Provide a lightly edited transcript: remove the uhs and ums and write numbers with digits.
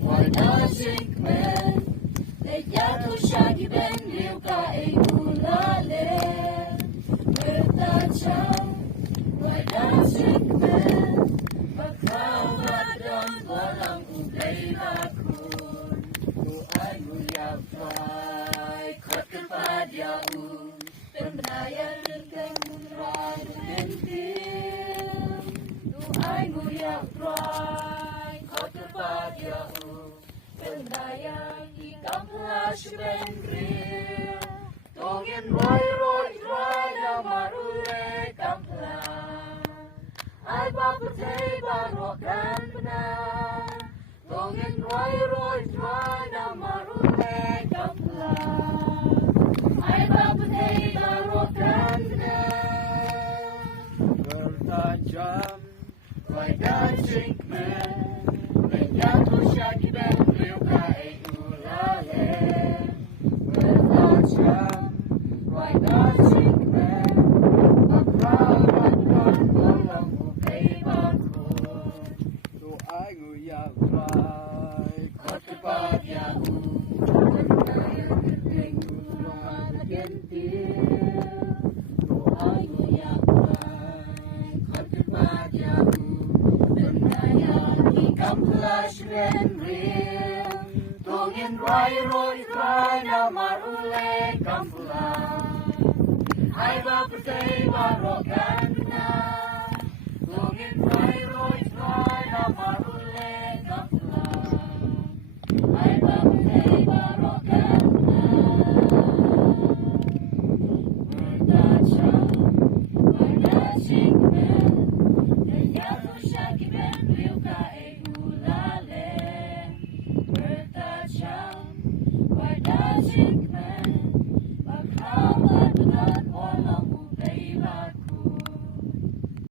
Why does it man? They got to shaggy ben liu ka e ulale. With the child, why does it man? Bakau badon bolang ublay bakun. Tu ay nguya fly, kot kapad yaun. Pembayan kang munran dentil. Tu ay nguya fly, kot kapad yaun. Pembayan ikam flash benril. Tongin roy na marule kampla. Ay papatay barokan na. Tongin roy na marule kampla. Ay papatay barokan na. Bertajam, Why dancing man? Menyato siya kiben liu ka e ulale. bertajam, Why dancing man? Pagkawat kan walang upay bakun. tu ay nguyang fly. Kot kapag yahu, pagkayan kiting tulungan na gentil. Tu ay nguyak fly, kot kapag yahu, pagkayan ikam flash ben real. Tungin roy na marule kampulan. Ay bapatay barokan na. Tungin roy na marule kampulan. Ay bapatay